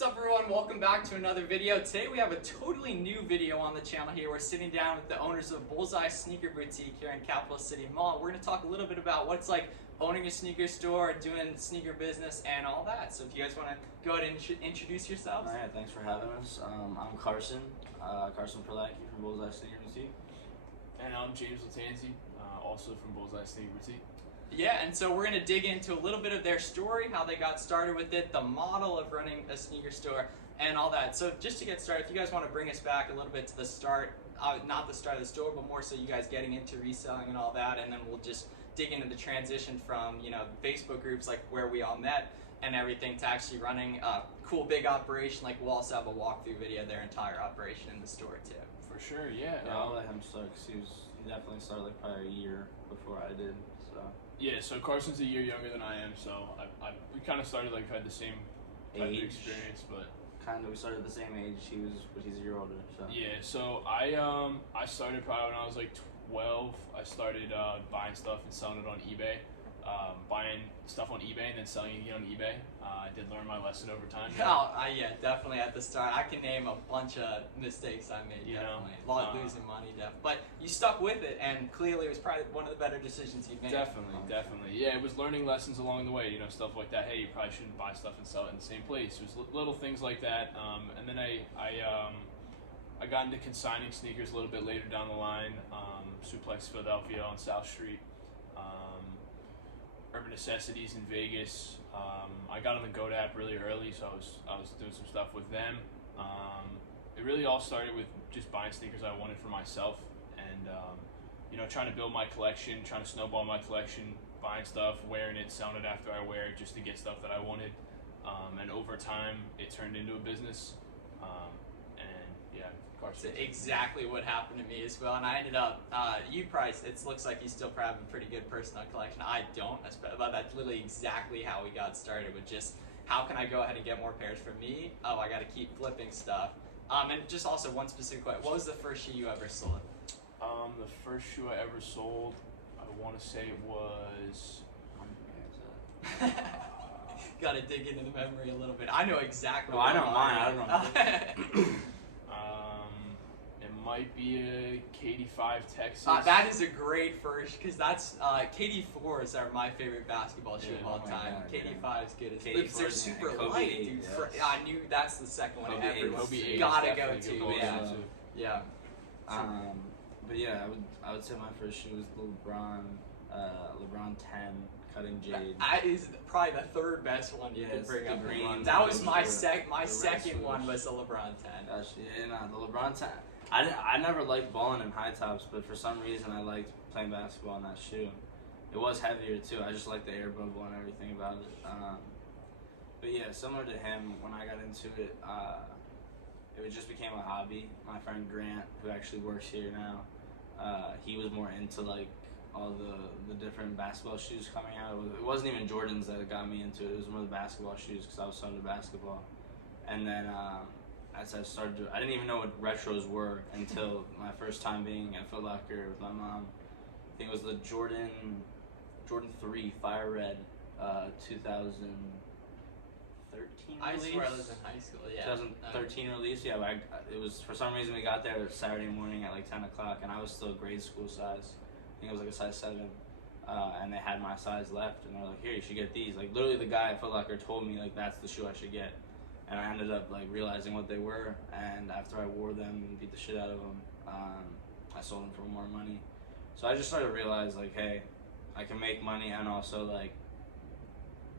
What's up everyone, welcome back to another video. Today we have a totally new video on the channel here. We're sitting down with the owners of Bullseye Sneaker Boutique here in Capital City Mall. We're going to talk a little bit about what it's like owning a sneaker store, doing sneaker business, and all that. So if you guys want to go ahead and introduce yourselves. Alright, thanks for having us. I'm Carson, Carson from Bullseye Sneaker Boutique. And I'm James Carson, also from Bullseye Sneaker Boutique. Yeah, and so we're going to dig into a little bit of their story, how they got started with it, the model of running a sneaker store, and all that. So just to get started, if you guys want to bring us back a little bit to the start, not the start of the store, but more so you guys getting into reselling and all that, and then we'll just dig into the transition from, you know, Facebook groups like where we all met and everything to actually running a cool big operation. Like we'll also have a walkthrough video of their entire operation in the store too. For sure, yeah. Yeah, I'll let him start because he definitely started like probably a year before I did. So. Yeah, so Carson's a year younger than I am, so we kind of started like had the same type of experience, but kind of we started at the same age. But he's a year older. So. Yeah, so I started probably when I was like 12. I started buying stuff and selling it on eBay, buying stuff on eBay and then selling it again on eBay. I did learn my lesson over time. Yeah, definitely at the start. I can name a bunch of mistakes I made, definitely. A lot of losing money, but you stuck with it, and clearly it was probably one of the better decisions you made. Definitely. Yeah, it was learning lessons along the way, you know, stuff like that. Hey, you probably shouldn't buy stuff and sell it in the same place. It was little things like that. And then I got into consigning sneakers a little bit later down the line. Suplex Philadelphia on South Street. Urban Necessities in Vegas. I got on the Goat app really early, so I was doing some stuff with them. It really all started with just buying sneakers I wanted for myself, and you know, trying to build my collection, trying to snowball my collection, buying stuff, wearing it, selling it after I wear it, just to get stuff that I wanted. And over time, it turned into a business. And yeah, Carson. That's exactly what happened to me as well, and I ended up, it looks like you still probably have a pretty good personal collection. I don't, but that's literally exactly how we got started with just, how can I go ahead and get more pairs for me? Oh, I gotta keep flipping stuff. And just also one specific question, what was the first shoe you ever sold? The first shoe I ever sold, I want to say it was... Gotta dig into the memory a little bit. I know exactly. No, I know mine. I don't know. It might be a KD5 Texas. That is a great first, because that's KD4s are my favorite basketball shoe of all time. KD5 is good as well. They're super light, dude. Yeah. I knew that's the second one. Everyone's Kobe gotta go to. Yeah. But yeah, I would say my first shoe was the LeBron 10 cutting jade. That is probably the third best one you could bring up. Green. That was my second one was the LeBron 10. Gosh, yeah, the LeBron 10. I never liked balling in high tops, but for some reason I liked playing basketball in that shoe. It was heavier too. I just liked the air bubble and everything about it. But yeah, similar to him, when I got into it, it just became a hobby. My friend Grant, who actually works here now, he was more into like all the different basketball shoes coming out. It wasn't even Jordans that got me into it. It was more the basketball shoes because I was so into basketball. And then as I started I didn't even know what retros were until my first time being at Foot Locker with my mom. I think it was the Jordan 3 Fire Red 2013 release. I swear I was in high school, yeah. 2013 release, yeah. But it was, for some reason we got there Saturday morning at like 10 o'clock, and I was still grade school size. I think it was like a size 7, and they had my size left, and they're like, here, you should get these. Like literally the guy at Foot Locker told me like that's the shoe I should get. And I ended up like realizing what they were, and after I wore them and beat the shit out of them, I sold them for more money. So I just started to realize like, hey, I can make money and also like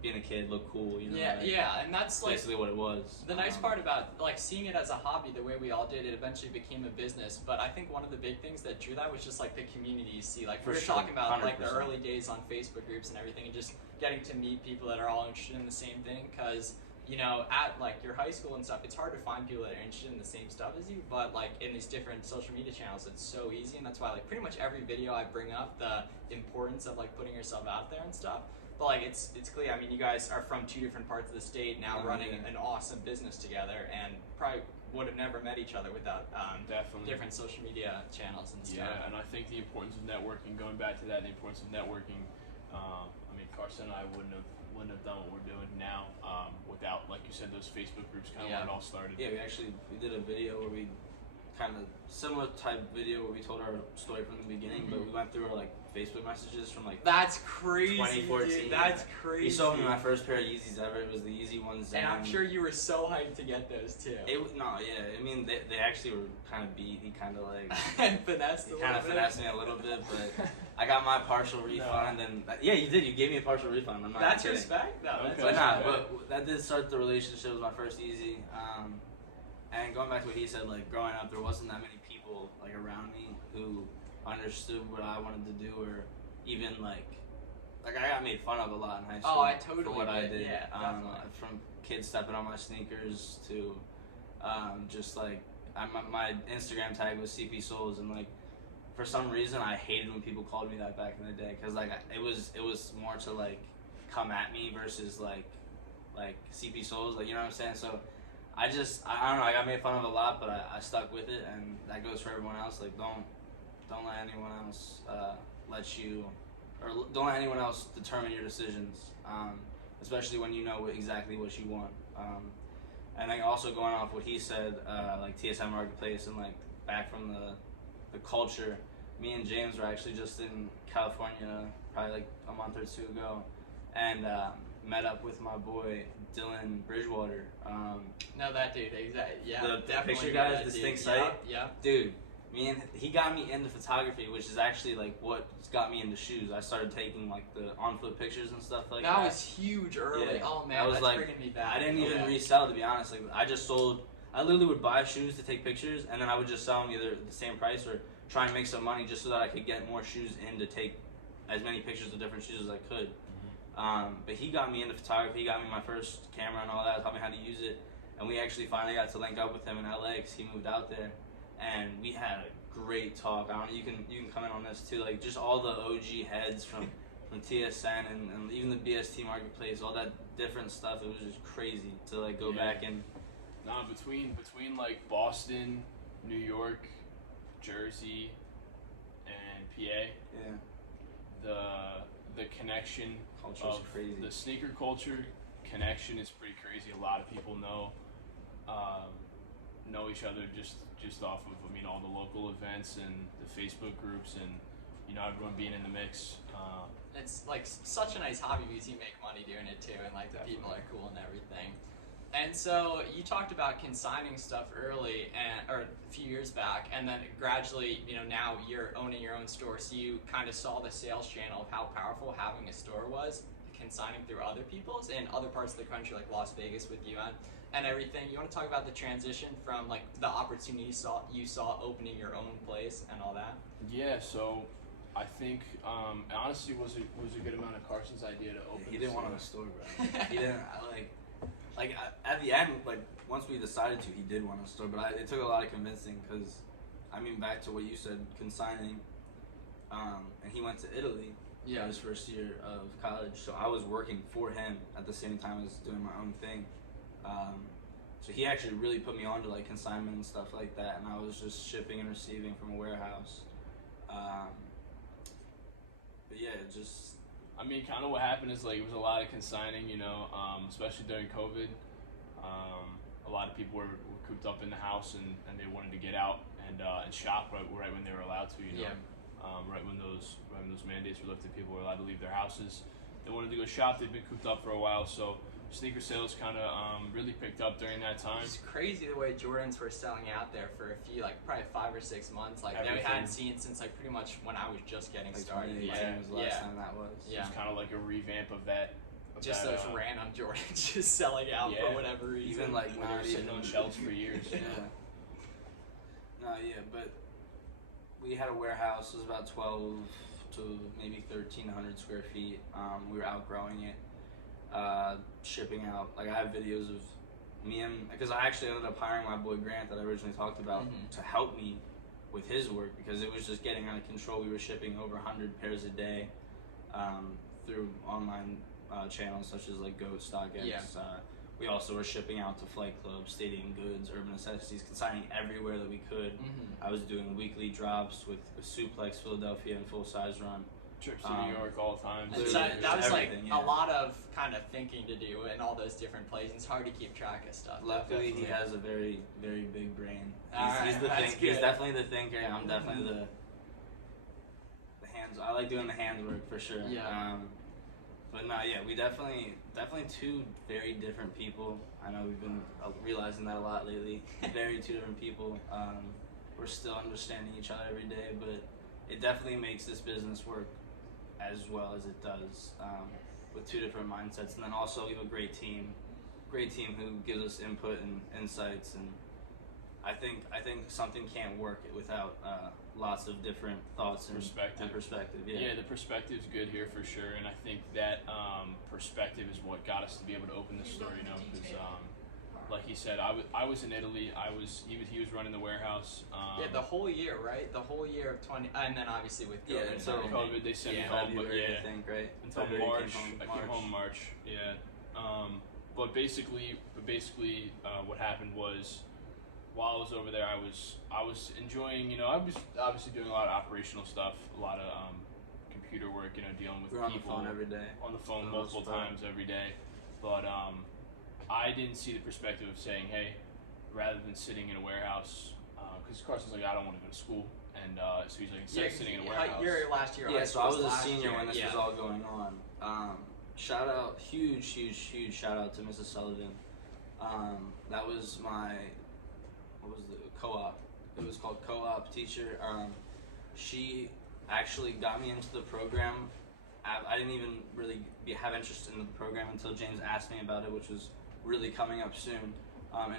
being a kid, look cool, you know. Yeah, and that's like basically what it was. The nice part about like seeing it as a hobby, the way we all did, it eventually became a business. But I think one of the big things that drew that was just like the community you see. Like we were talking about 100%. Like the early days on Facebook groups and everything, and just getting to meet people that are all interested in the same thing. Because you know, at like your high school and stuff, it's hard to find people that are interested in the same stuff as you, but like in these different social media channels, it's so easy, and that's why like pretty much every video I bring up the importance of like putting yourself out there and stuff. But like it's clear, I mean, you guys are from 2 different parts of the state now, running an awesome business together, and probably would have never met each other without different social media channels and stuff. Yeah, and I think the importance of networking, going back to that, the importance of networking, I mean, Carson and I wouldn't have wouldn't have done what we're doing now without, like you said, those Facebook groups kind of Yeah. where it all started. Yeah, we did a video where we kind of similar type video where we told our story from the beginning, but we went through our like Facebook messages from like That's crazy, 2014. dude. That's crazy. You saw me my first pair of Yeezys ever. It was the Yeezy ones. And I'm sure you were so hyped to get those too. I mean they actually were kind of beat. He kind of like finessed me a little bit, but I got my partial refund. No. And yeah, you did. You gave me a partial refund. I'm not That's kidding. respect. No, that's Okay. But that did start the relationship. It was my first Yeezy. And going back to what he said, like growing up, there wasn't that many people like around me who understood what I wanted to do, or even like I got made fun of a lot in high school. Oh, I totally for what I did. Yeah, definitely. From kids stepping on my sneakers to just like my Instagram tag was CP Souls, and like for some reason I hated when people called me that back in the day, because like it was more to like come at me versus like CP Souls, like, you know what I'm saying? So I don't know, I got made fun of a lot, but I stuck with it, and that goes for everyone else. Like don't let anyone else don't let anyone else determine your decisions, especially when you know exactly what you want. And then also going off what he said, like TSM Marketplace and like back from the culture, me and James were actually just in California probably like a month or two ago, and met up with my boy Dylan Bridgewater. No, that dude, exactly. Yeah, The definitely. picture guy, distinct site. Yeah. Dude, he got me into photography, which is actually like what got me into shoes. I started taking like the on-foot pictures and stuff like that. That was huge early. Yeah. Oh man, I was that's like, bringing me back. I didn't even Yeah. resell, to be honest. Like I just sold. I literally would buy shoes to take pictures, and then I would just sell them either the same price or try and make some money just so that I could get more shoes in to take as many pictures of different shoes as I could. But he got me into photography. He got me my first camera and all that, taught me how to use it, and we actually finally got to link up with him in LA because he moved out there, and we had a great talk. I don't know, you can comment on this too, like just all the OG heads from TSN and even the BST Marketplace, all that different stuff. It was just crazy to like go back and. Nah, between like Boston, New York, Jersey, and PA, the connection Culture's of crazy. the sneaker culture connection is pretty crazy. A lot of people know each other just off of all the local events and the Facebook groups, and everyone being in the mix. It's like such a nice hobby because you make money doing it too, and like the people are cool and everything. And so you talked about consigning stuff early, or a few years back, and then gradually, now you're owning your own store. So you kind of saw the sales channel of how powerful having a store was, consigning through other people's in other parts of the country, like Las Vegas with you and everything. You want to talk about the transition from like the opportunity you saw opening your own place and all that? Yeah. So I think it honestly was a good amount of Carson's idea to open. He didn't want a store, bro. He didn't like at the end, like once we decided to, he did want a store, but it took a lot of convincing because, back to what you said, consigning, and he went to Italy for his first year of college, so I was working for him at the same time as doing my own thing. So he actually really put me on to like consignment and stuff like that, and I was just shipping and receiving from a warehouse. But yeah, it just. Kind of what happened is like it was a lot of consigning, especially during COVID. A lot of people were cooped up in the house and they wanted to get out and shop right when they were allowed to, right when those mandates were lifted, people were allowed to leave their houses. They wanted to go shop. They've been cooped up for a while, so sneaker sales kind of really picked up during that time. It's crazy the way Jordans were selling out there for a few, like probably 5 or 6 months. Like that we hadn't seen since like pretty much when I was just getting started. Was the last time that was. Yeah. It's kind of like a revamp of that. Just those random Jordans just selling out for whatever reason. Even like when they were sitting on shelves for years. But we had a warehouse. It was about 12 to maybe 1,300 square feet. We were outgrowing it. Shipping out, like I have videos of me because I actually ended up hiring my boy Grant that I originally talked about to help me with his work because it was just getting out of control. We were shipping over 100 pairs a day through online channels such as like Goat, StockX. We also were shipping out to Flight Club, Stadium Goods, Urban Necessities, consigning everywhere that we could. I was doing weekly drops with Suplex, Philadelphia, and Full Size Run. Trips to New York all the time. And so that was like yeah. a lot of kind of thinking to do in all those different places. It's hard to keep track of stuff. Luckily, he has a very, very big brain. He's the that's He's good. definitely the thinker. I'm definitely the hands. I like doing the hands work for sure. Yeah. But no, yeah, we definitely two very different people. I know we've been realizing that a lot lately. Very two different people. We're still understanding each other every day, but it definitely makes this business work as well as it does, with two different mindsets. And then also we have a great team who gives us input and insights. And I think something can't work without lots of different thoughts and perspective. Yeah, the perspective's good here for sure, and I think that perspective is what got us to be able to open this store. You know, because like he said, I was in Italy. He was running the warehouse. Yeah, the whole year, right? The whole year of 20, and then obviously with COVID. Yeah, until COVID, they sent me home. But February, I think, right? Until February March, I came home March. Yeah. But basically, what happened was, while I was over there, I was enjoying. You know, I was obviously doing a lot of operational stuff, a lot of computer work. You know, dealing with people on the phone every day. On the phone multiple times every day, but I didn't see the perspective of saying, hey, rather than sitting in a warehouse, because Carson's like, I don't want to go to school, and so he's like, instead of sitting in a warehouse. Your last year. Yeah, so I was a senior year. when this was all going on. Shout out, huge shout out to Mrs. Sullivan. That was my, what was the co-op? It was called co-op teacher. She actually got me into the program. I didn't even really have interest in the program until James asked me about it, which was really coming up soon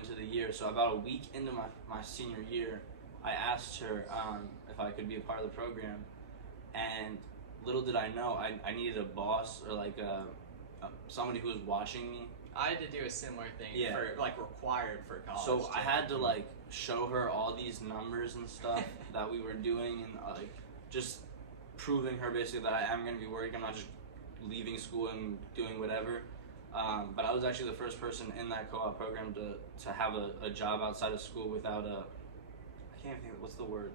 into the year. So about a week into my senior year, I asked her if I could be a part of the program, and little did I know I needed a boss or like somebody who was watching me. I had to do a similar thing for like required for college. So I had to like show her all these numbers and stuff that we were doing, and like just proving her basically that I am going to be working. I'm not just leaving school and doing whatever. But I was actually the first person in that co-op program to have a job outside of school without a, I can't think, what's the word?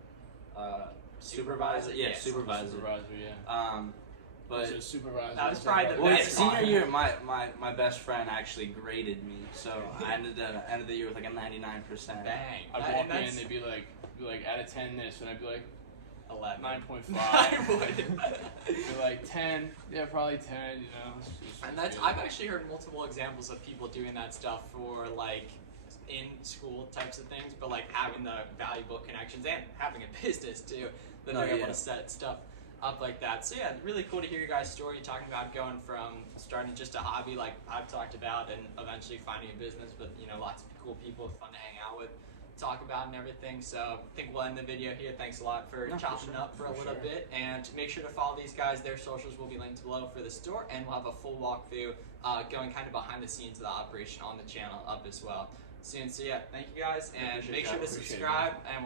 Supervisor? Yeah, supervisor. Supervisor, yeah. But was it a supervisor? That was probably the well, yeah, best senior part. year, my best friend actually graded me, so I ended the year with like a 99%. Bang. I'd walk in, they'd be like out of 10 this, and I'd be like 11. 9.5. Be like 10, yeah, probably 10. You know. And that's I've actually heard multiple examples of people doing that stuff for like in school types of things, but like having the valuable connections and having a business too, that they're able to set stuff up like that. So yeah, really cool to hear your guys' story, talking about going from starting just a hobby like I've talked about and eventually finding a business, but you know, lots of cool people, fun to hang out with, talk about and everything. So I think we'll end the video here. Thanks a lot for chopping up for a little bit, and make sure to follow these guys. Their socials will be linked below for the store, and we'll have a full walkthrough going kind of behind the scenes of the operation on the channel up as well soon. So yeah, thank you guys, and make sure to subscribe, and